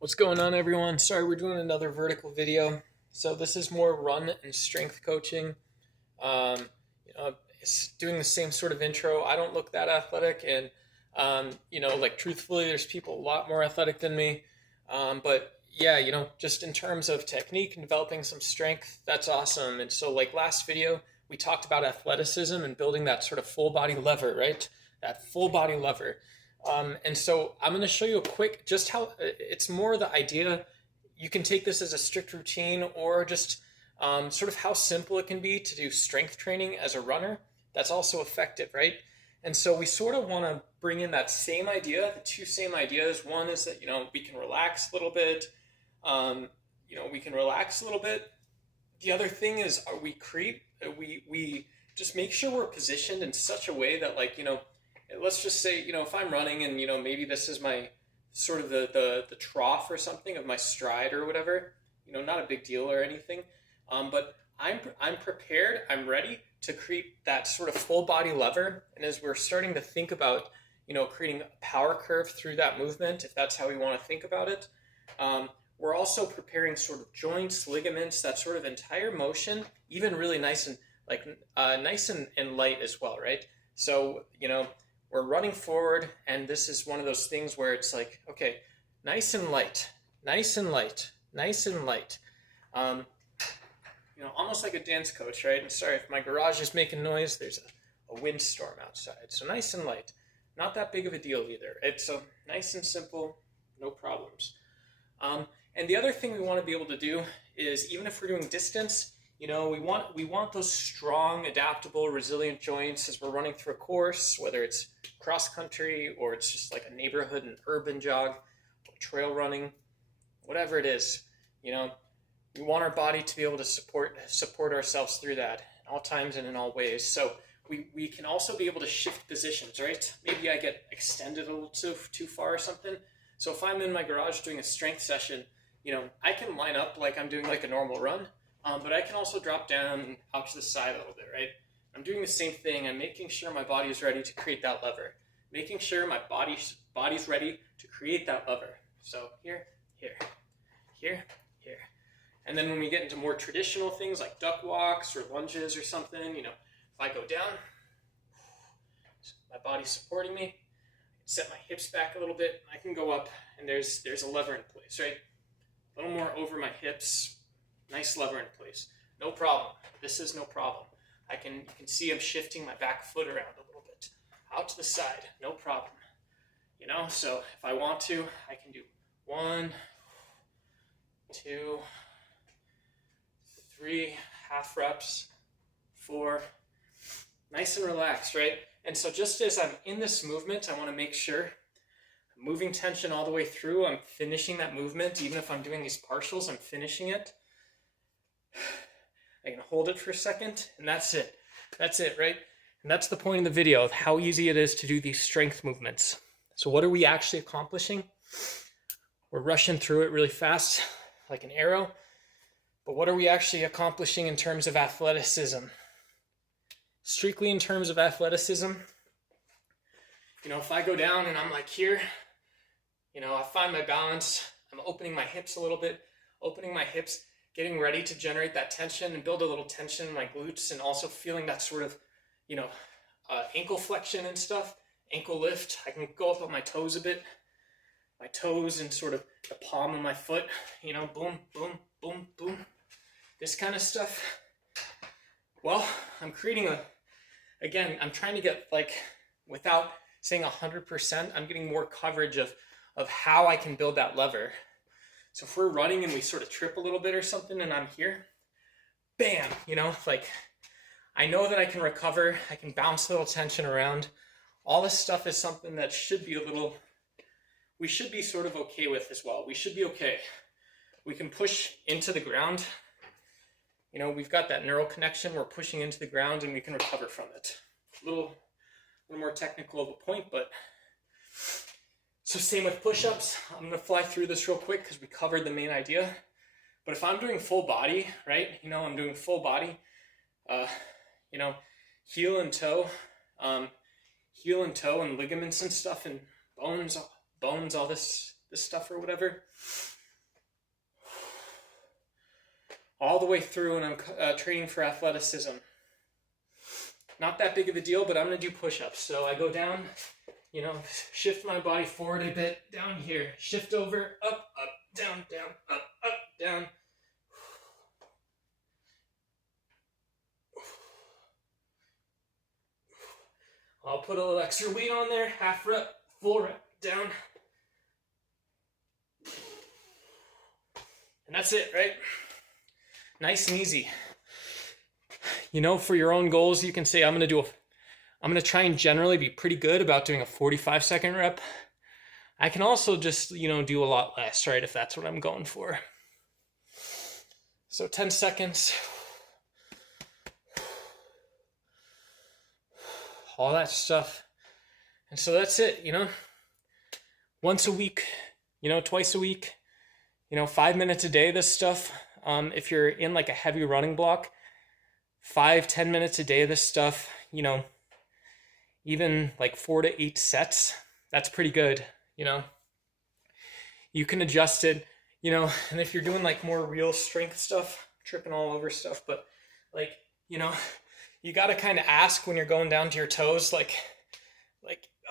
What's going on, everyone? Sorry, we're doing another vertical video. So this is more run and strength coaching. Um, it's doing the same sort of intro. I don't look that athletic, and like truthfully, there's people a lot more athletic than me. But yeah, just in terms of technique and developing some strength, that's awesome. And so, like last video, we talked about athleticism and building that sort of full body lever, right? That full body lever. And so I'm going to show you a quick, just how it's more the idea. You can take this as a strict routine or just sort of how simple it can be to do strength training as a runner. That's also effective, right? And so we sort of want to bring in that same idea, the two same ideas. One is that, we can relax a little bit. We can relax a little bit. The other thing is, are we creep? We just make sure we're positioned in such a way that, let's just say, if I'm running and, maybe this is my sort of the trough or something of my stride or whatever, not a big deal or anything. But I'm prepared, I'm ready to create that sort of full body lever. And as we're starting to think about, creating a power curve through that movement, if that's how we want to think about it, we're also preparing sort of joints, ligaments, that sort of entire motion, even really nice and nice and light as well, right? So, we're running forward, and this is one of those things where it's like, okay, nice and light, nice and light, nice and light. Almost like a dance coach, right? And sorry if my garage is making noise. There's a windstorm outside. So nice and light. Not that big of a deal either. It's nice and simple, no problems. And the other thing we want to be able to do is, even if we're doing distance, we want those strong, adaptable, resilient joints as we're running through a course, whether it's cross country or it's just like a neighborhood and urban jog, or trail running, whatever it is. We want our body to be able to support ourselves through that at all times and in all ways. So we can also be able to shift positions, right? Maybe I get extended a little too far or something. So if I'm in my garage doing a strength session, I can line up like I'm doing like a normal run, but I can also drop down out to the side a little bit, right? I'm doing the same thing. I'm making sure my body is ready to create that lever, making sure my body's ready to create that lever. So here, here, here, here. And then when we get into more traditional things like duck walks or lunges or something, if I go down, my body's supporting me, set my hips back a little bit, I can go up, and there's a lever in place, right? A little more over my hips, nice lever in place. No problem. This is no problem. You can see I'm shifting my back foot around a little bit. Out to the side, no problem. So if I want to, I can do 1, 2, 3, half reps, 4, nice and relaxed, right? And so just as I'm in this movement, I want to make sure I'm moving tension all the way through. I'm finishing that movement. Even if I'm doing these partials, I'm finishing it. I can hold it for a second, and that's it. That's it, right? And that's the point of the video, of how easy it is to do these strength movements. So what are we actually accomplishing? We're rushing through it really fast, like an arrow. But what are we actually accomplishing in terms of athleticism? Strictly in terms of athleticism, if I go down and I'm like here, I find my balance, I'm opening my hips a little bit, opening my hips, getting ready to generate that tension and build a little tension in my glutes, and also feeling that sort of, ankle flexion and stuff, ankle lift. I can go up on my toes a bit, my toes and sort of the palm of my foot, boom, boom, boom, boom, this kind of stuff. Well, I'm creating I'm trying to get, without saying 100%, I'm getting more coverage of how I can build that lever. So if we're running and we sort of trip a little bit or something and I'm here, bam, I know that I can recover, I can bounce a little tension around. All this stuff is something that we should be sort of okay with as well. We should be okay. We can push into the ground. We've got that neural connection. We're pushing into the ground and we can recover from it. A little more technical of a point, but so same with push-ups. I'm going to fly through this real quick because we covered the main idea. But if I'm doing full body, right? I'm doing full body, heel and toe and ligaments and stuff and bones, all this this stuff or whatever. All the way through, and I'm training for athleticism. Not that big of a deal, but I'm gonna do push-ups. So I go down, you know, shift my body forward a bit, down here, shift over, up, up, down, down, up, down. I'll put a little extra weight on there, half rep, full rep, down. And that's it, right? Nice and easy. You know, for your own goals, you can say, I'm gonna try and generally be pretty good about doing a 45-second rep. I can also just, you know, do a lot less, right? If that's what I'm going for. So 10 seconds. All that stuff. And so that's it, you know. Once a week, you know, twice a week, you know, 5 minutes a day, this stuff. If you're in like a heavy running block, 5-10 minutes a day of this stuff, you know, even like 4 to 8 sets, that's pretty good, you know. You can adjust it, you know, and if you're doing like more real strength stuff, tripping all over stuff, but like, you know, you got to kind of ask when you're going down to your toes, like,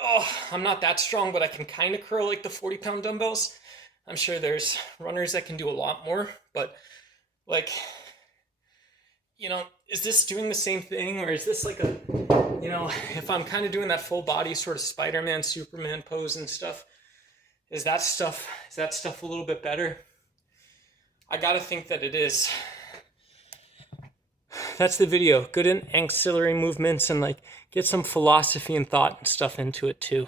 oh, I'm not that strong, but I can kind of curl like the 40-pound dumbbells. I'm sure there's runners that can do a lot more, but like, you know, is this doing the same thing, or is this like a, you know, if I'm kind of doing that full body sort of Spider-Man, Superman pose and stuff, is that stuff a little bit better? I gotta think that it is. That's the video. Good in ancillary movements, and like get some philosophy and thought and stuff into it too.